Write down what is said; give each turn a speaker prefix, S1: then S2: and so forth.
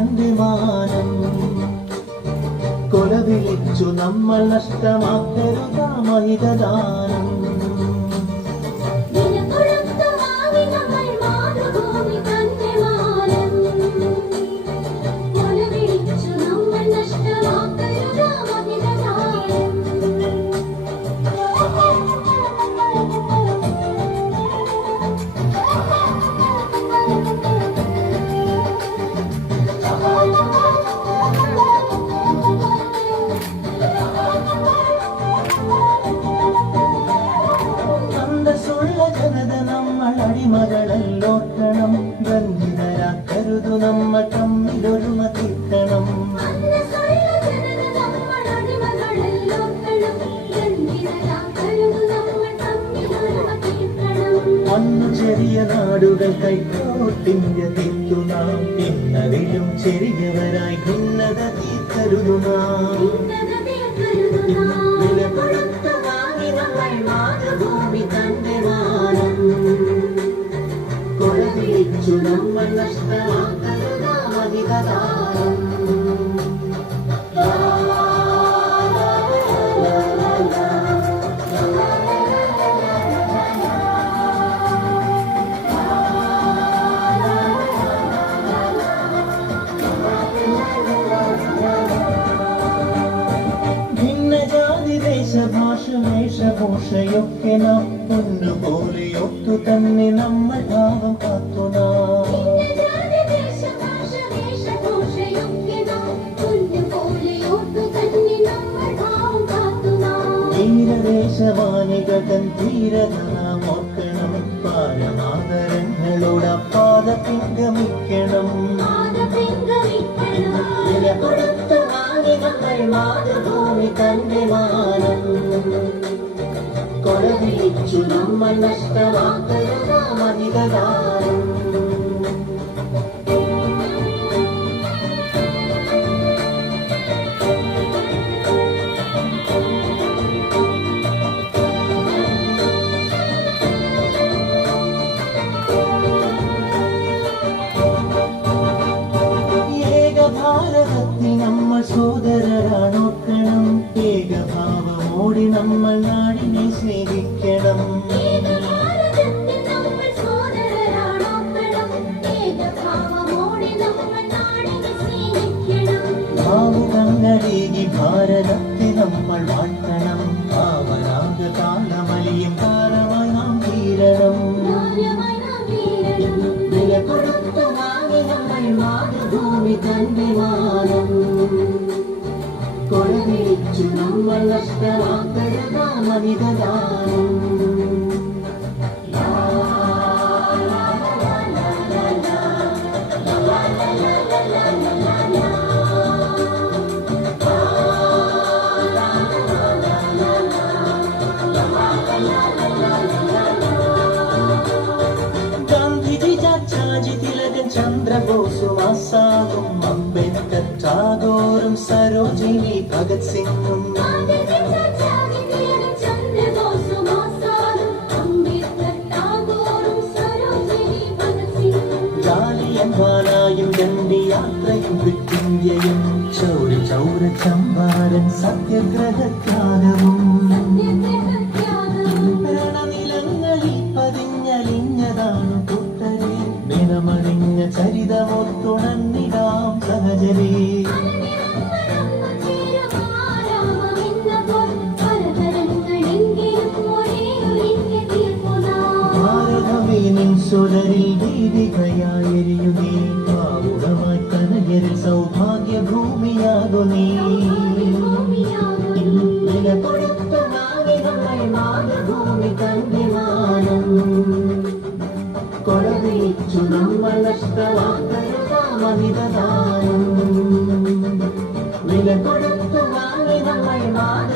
S1: തന്റെ മാനം കൊലവിളിച്ചു നമ്മൾ നഷ്ടമാക്കരുതാമഹിതദാനം അടിമകളെല്ലോട്ടണം
S2: ഗംഭീരരാക്കരുത് നമ്മ തമ്മിലൊരുമ കിട്ടണം
S1: അന്നു ചെറിയ നാടുകൾ കൈക്കോട്ടിന്റെ തിത്തു നാം. പിന്നതിലും ചെറിയവരായി ഭിന്നത തീർക്കരുതു നാം. ದೇಶ ಭಾಷ ವೇಷಭೂಷ ಯೊಕ್ಕೆ ನಾ ಪೊನ್ನು ಪೋಲೆ ಯೊತ್ತು ತನ್ನೆ ನಮ್ಮ ധീരദേശവാണികൻ ധീരത നാം ഓർക്കണം പാരമാതരങ്ങളോട് പാത പിൻഗമിക്കണം വില കൊടുത്തു നമ്മൾ മാതൃഭൂമി തന്റെ മാനം കൊലവിളിച്ചു നമ്മൾ നഷ്ടമാക്കരുതാമതികാരം ഏകഭാരതത്തിൽ നമ്മൾ നാടിനെ സ്നേഹിക്കണം. ഭാവുകങ്ങളേകി ഭാരതത്തെ നമ്മൾ വാഴ്ത്തണം. ು ನಮ್ಮ ಲಕ್ಷರಾಂತರದ ಮನಿದ la la la la quit Chaura Chaura Champaran സത്യഗ്രഹത്യാഗവും രണനിലങ്ങളിൽ പതിഞ്ഞലിഞ്ഞതാണ് പുത്തരെ നിലമണിഞ്ഞ ചരിതമൊത്തുണന്നിടാം സഹജരേ. ഭാരതമേ നിൻ സുരരിൽ ദീപികയായെരിയുകേ. ఎది సౌభాగ్య భూమియాగు నీ నిలకొడుತ್ತ నావినమై మాన భూమి కందిమానం కొడది ఇచ్చు నమ్మ నష్టవాంతయ కామవిదదానం నిలకొడుత్త నావినమై మాన